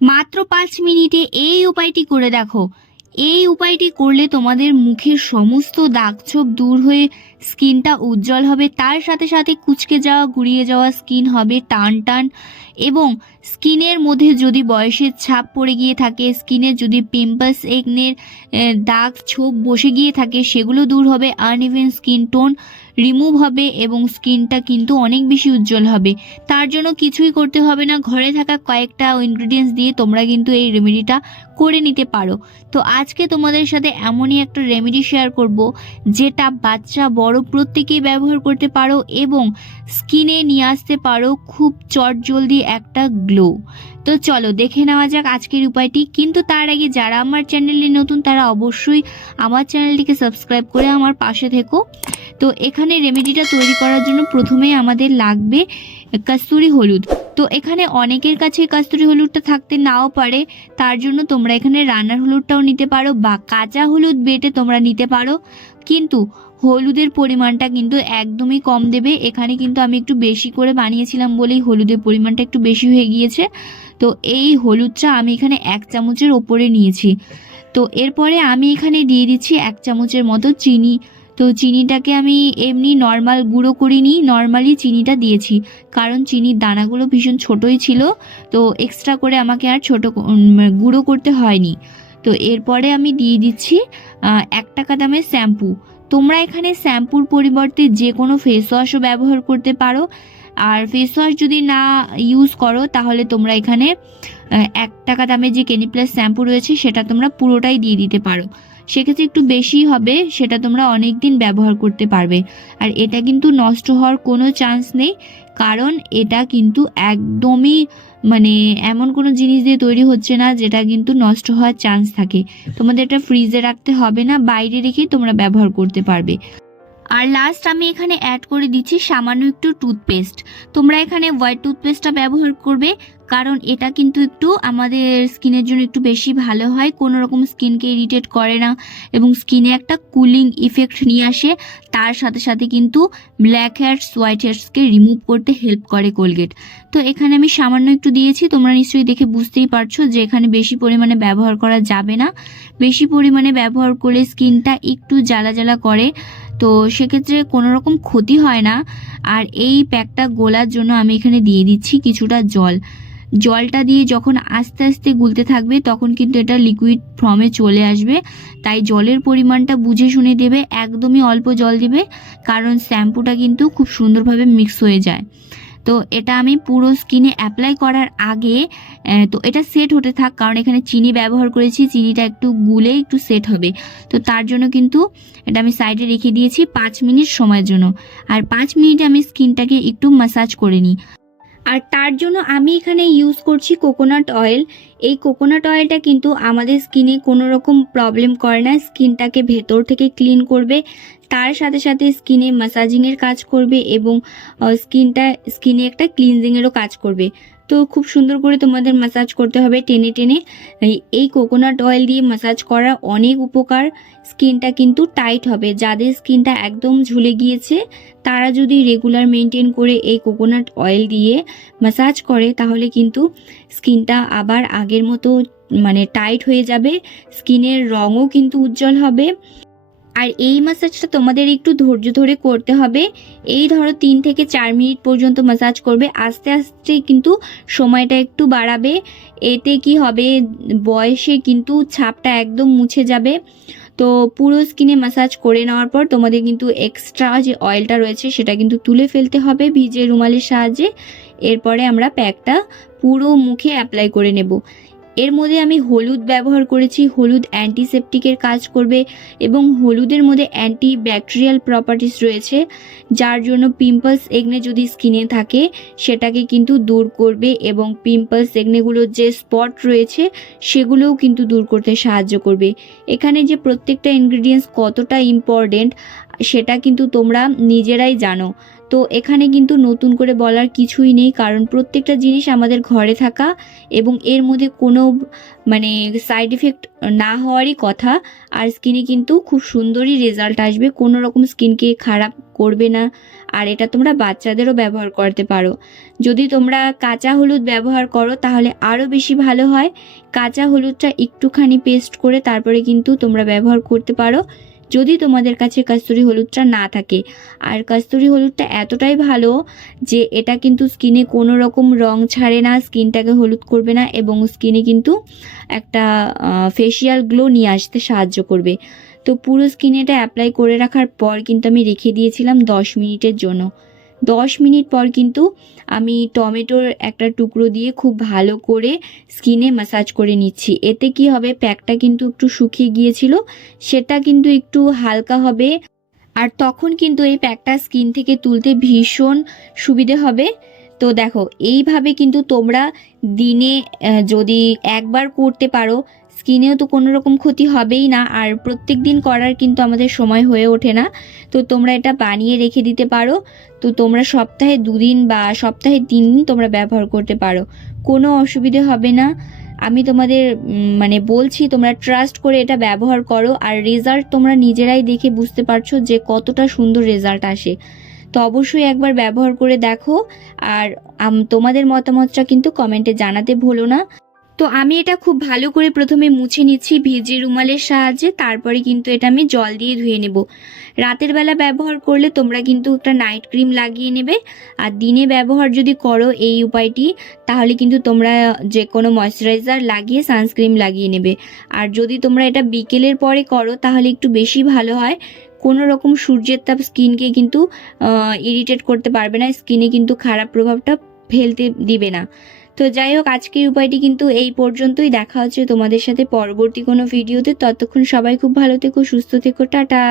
মাত্র পাঁচ মিনিটে এই উপায়টি করে দেখো। এই উপায়টি করলে তোমাদের মুখের সমস্ত দাগছোপ দূর হয়ে স্কিনটা উজ্জ্বল হবে। তার সাথে সাথে কুচকে যাওয়া, গুড়িয়ে যাওয়া স্কিন হবে টান টান এবং স্কিনের মধ্যে যদি বয়সের ছাপ পড়ে গিয়ে থাকে, স্কিনে যদি পিম্পলস, একনের দাগ, ছোপ বসে গিয়ে থাকে, সেগুলো দূর হবে। আনইভেন স্কিন টোন রিমুভ হবে এবং স্কিনটা কিন্তু অনেক বেশি উজ্জ্বল হবে। তার জন্য কিছুই করতে হবে না। ঘরে থাকা কয়েকটা ইনগ্রিডিয়েন্টস দিয়ে তোমরা কিন্তু এই রেমেডিটা করে নিতে পারো। তো আজকে তোমাদের সাথে এমনই একটা রেমেডি শেয়ার করব, যেটা বাচ্চা, বড় প্রত্যেকেই ব্যবহার করতে পারো এবং স্কিনে নিয়ে আসতে পারো খুব চটজলদি একটা গ্লো তো চলো দেখে নেওয়া যাক আজকের উপায়টি। কিন্তু তার আগে যারা আমার চ্যানেলে নতুন, তারা অবশ্যই আমার চ্যানেলটিকে সাবস্ক্রাইব করে আমার পাশে থেকো। তো এখানে রেমেডিটা তৈরি করার জন্য প্রথমেই আমাদের লাগবে কস্তুরি হলুদ। তো এখানে অনেকের কাছে কস্তুরি হলুদটা থাকতে নাও পারে, তার জন্য তোমরা এখানে রান্নার হলুদটাও নিতে পারো বা কাঁচা হলুদ বেটে তোমরা নিতে পারো। কিন্তু হলুদের পরিমাণটা কিন্তু একদমই কম দেবে। এখানে কিন্তু আমি একটু বেশি করে বানিয়েছিলাম বলেই হলুদের পরিমাণটা একটু বেশি হয়ে গিয়েছে। তো এই হলুদটা আমি এখানে এক চামচের ওপরে নিয়েছি। তো এরপরে আমি এখানে দিয়ে দিচ্ছি এক চামচের মতো চিনি। তো চিনিটাকে আমি এমনি নর্মাল গুঁড়ো করিনি নর্মালি চিনিটা দিয়েছি। কারণ চিনির দানাগুলো ভীষণ ছোটই ছিল, তো এক্সট্রা করে আমাকে আর ছোট গুঁড়ো করতে হয়নি। তো এরপরে আমি দিয়ে দিচ্ছি এক টাকা দামের শ্যাম্পু। তোমরা এখানে শ্যাম্পুর পরিবর্তে যে কোনো ফেস ওয়াশও ব্যবহার করতে পারো। আর ফেস ওয়াশ যদি না ইউজ করো, তাহলে তোমরা এখানে এক টাকা দামের যে কেনিপ্লাস শ্যাম্পু রয়েছে, সেটা তোমরা পুরোটাই দিয়ে দিতে পারো। সেক্ষেত্রে একটু বেশি হবে, সেটা তোমরা অনেক দিন ব্যবহার করতে পারবে। আর এটা কিন্তু নষ্ট হওয়ার কোনো চান্স নেই, কারণ এটা কিন্তু একদমই মানে এমন কোনো জিনিস দিয়ে তৈরি হচ্ছে না, যেটা কিন্তু নষ্ট হওয়ার চান্স থাকে। তোমাদের এটা ফ্রিজে রাখতে হবে না, বাইরে রেখেই তোমরা ব্যবহার করতে পারবে। আর লাস্ট আমি এখানে অ্যাড করে দিচ্ছি সামান্য একটু টুথপেস্ট তোমরা এখানে হোয়াইট টুথপেস্টটা ব্যবহার করবে, কারণ এটা কিন্তু একটু আমাদের স্কিনের জন্য একটু বেশি ভালো হয়। কোনো রকম স্কিনকে ইরিটেট করে না এবং স্কিনে একটা কুলিং ইফেক্ট নিয়ে আসে। তার সাথে সাথে কিন্তু ব্ল্যাক হেয়ার্স হোয়াইট হেয়ার্সকে রিমুভ করতে হেল্প করে কোলগেট তো এখানে আমি সামান্য একটু দিয়েছি, তোমরা নিশ্চয়ই দেখে বুঝতেই পারছ যে এখানে বেশি পরিমাণে ব্যবহার করা যাবে না। বেশি পরিমাণে ব্যবহার করলে স্কিনটা একটু জ্বালা জ্বালা করে। তো সেক্ষেত্রে কোনো রকম ক্ষতি হয় না। আর এই প্যাকটা গোলার জন্য আমি এখানে দিয়ে দিচ্ছি কিছুটা জল। জলটা দিয়ে যখন আস্তে আস্তে গুলতে থাকবে তখন কিন্তু এটা লিকুইড ফর্মে চলে আসবে। তাই জলের পরিমাণটা বুঝে শুনে দেবে, একদমই অল্প জল দিবে, কারণ শ্যাম্পুটা কিন্তু খুব সুন্দরভাবে মিক্স হয়ে যায়। তো এটা আমি পুরো স্কিনে অ্যাপ্লাই করার আগে তো এটা সেট হতে থাক, কারণ এখানে চিনি ব্যবহার করেছি, চিনিটা একটু গুলে একটু সেট হবে। তো তার জন্য কিন্তু এটা আমি সাইডে রেখে দিয়েছি পাঁচ মিনিট সময়ের জন্য। আর পাঁচ মিনিটে আমি স্কিনটাকে একটু মাসাজ করে নিই। আর তার জন্য আমি এখানে ইউজ করছি কোকোনাট অয়েল এই কোকোনাট অয়েলটা কিন্তু আমাদের স্কিনে কোনো রকম প্রবলেম করে না। স্কিনটাকে ভেতর থেকে ক্লিন করবে। তার সাথে সাথে স্কিনে মাসাজিংয়ের কাজ করবে এবং স্কিনটা স্কিনে একটা ক্লিনজিংয়েরও কাজ করবে। তো খুব সুন্দর করে তোমাদের মাসাজ করতে হবে টেনে টেনে। এই- কোকোনাট অয়েল দিয়ে মাসাজ করার অনেক উপকার। স্কিনটা কিন্তু টাইট হবে। যাদের স্কিনটা একদম ঝুলে গিয়েছে, তারা যদি রেগুলার মেনটেন করে এই কোকোনাট অয়েল দিয়ে মাসাজ করে, তাহলে কিন্তু স্কিনটা আবার আগের মতো মানে টাইট হয়ে যাবে। স্কিনের রঙও কিন্তু উজ্জ্বল হবে। আর এই মাসাজটা তোমাদের একটু ধৈর্য ধরে করতে হবে। এই ধরো তিন থেকে চার মিনিট পর্যন্ত মাসাজ করবে। আস্তে আস্তে কিন্তু সময়টা একটু বাড়াবে। এতে কি হবে? বয়সে কিন্তু ছাপটা একদম মুছে যাবে। তো পুরো স্কিনে মাসাজ করে নেওয়ার পর তোমাদের কিন্তু এক্সট্রা যে অয়েলটা রয়েছে সেটা কিন্তু তুলে ফেলতে হবে ভিজে রুমালের সাহায্যে। এরপরে আমরা প্যাকটা পুরো মুখে অ্যাপ্লাই করে নেব। এর মধ্যে আমি হলুদ ব্যবহার করেছি, হলুদ অ্যান্টিসেপটিকের কাজ করবে এবং হলুদের মধ্যে অ্যান্টি ব্যাকটেরিয়াল প্রপার্টিস রয়েছে, যার জন্য পিম্পলস এগনে যদি স্কিনে থাকে, সেটাকে কিন্তু দূর করবে এবং পিম্পলস এগনেগুলোর যে স্পট রয়েছে, সেগুলোও কিন্তু দূর করতে সাহায্য করবে। এখানে যে প্রত্যেকটা ইনগ্রিডিয়েন্টস কতটা ইম্পর্টেন্ট সেটা কিন্তু তোমরা নিজেরাই জানো। তো এখানে কিন্তু নতুন করে বলার কিছুই নেই, কারণ প্রত্যেকটা জিনিস আমাদের ঘরে থাকা এবং এর মধ্যে কোনো মানে সাইড এফেক্ট না হওয়ারই কথা। আর স্কিনে কিন্তু খুব সুন্দরই রেজাল্ট আসবে, কোনো রকম স্কিনকে খারাপ করবে না। আর এটা তোমরা বাচ্চাদেরও ব্যবহার করতে পারো। যদি তোমরা কাঁচা হলুদ ব্যবহার করো, তাহলে আরও বেশি ভালো হয়। কাঁচা হলুদটা একটুখানি পেস্ট করে তারপরে কিন্তু তোমরা ব্যবহার করতে পারো। যদি তোমাদের কাছে কাস্তুরি হলুদটা না থাকে। আর কাস্তুরি হলুদটা এতটাই ভালো যে এটা কিন্তু স্কিনে কোনো রকম রং ছাড়ে না, স্কিনটাকে হলুদ করবে না এবং স্কিনে কিন্তু একটা ফেসিয়াল গ্লো নিয়ে আসতে সাহায্য করবে। তো পুরো স্কিনে এটা অ্যাপ্লাই করে রাখার পর কিন্তু আমি রেখে দিয়েছিলাম দশ মিনিটের জন্য। দশ মিনিট পর কিন্তু আমি টমেটোর একটা টুকরো দিয়ে খুব ভালো করে স্কিনে ম্যাসাজ করে নিচ্ছি। এতে কি হবে? প্যাকটা কিন্তু একটু শুকিয়ে গিয়েছিল, সেটা কিন্তু একটু হালকা হবে। আর তখন কিন্তু এই প্যাকটা স্কিন থেকে তুলতে ভীষণ সুবিধে হবে। তো দেখো, এইভাবে কিন্তু তোমরা দিনে যদি একবার করতে পারো স্কিনেও তো কোনো রকম ক্ষতি হবেই না, আর প্রত্যেক দিন করার কিন্তু আমাদের সময় হয়ে ওঠে না। তো তোমরা এটা বানিয়ে রেখে দিতে পারো। তো তোমরা সপ্তাহে দুদিন বা সপ্তাহে তিন দিন তোমরা ব্যবহার করতে পারো। কোনো অসুবিধে হবে না। আমি তোমাদের মানে বলছি, তোমরা ট্রাস্ট করে এটা ব্যবহার করো, আর রেজাল্ট তোমরা নিজেরাই দেখে বুঝতে পারছ যে কতটা সুন্দর রেজাল্ট আসে। তো অবশ্যই একবার ব্যবহার করে দেখো, আর তোমাদের মতামতটা কিন্তু কমেন্টে জানাতে ভুলো না। তো আমি এটা খুব ভালো করে প্রথমে মুছে নিচ্ছি ভিজে রুমালের সাহায্যে, তারপরে কিন্তু এটা আমি জল দিয়ে ধুয়ে নেব। রাতের বেলা ব্যবহার করলে তোমরা কিন্তু একটা নাইট ক্রিম লাগিয়ে নেবে। আর দিনে ব্যবহার যদি করো এই উপায়টি, তাহলে কিন্তু তোমরা যে কোনো ময়শ্চারাইজার লাগিয়ে সানস্ক্রিন লাগিয়ে নেবে। আর যদি তোমরা এটা বিকেলের পরে করো, তাহলে একটু বেশি ভালো হয়। কোনো রকম সূর্যের তাপ স্কিনকে কিন্তু ইরিটেট করতে পারবে না। স্কিনে কিন্তু খারাপ প্রভাবটা ফেলতে দিবে না। তো যাই হোক, আজকের উপায়টি কিন্তু এই পর্যন্তই। দেখা হচ্ছে তোমাদের সাথে পরবর্তী কোনো ভিডিওতে। ততক্ষণ সবাই খুব ভালো থেকো, সুস্থ থেকো, টাটা।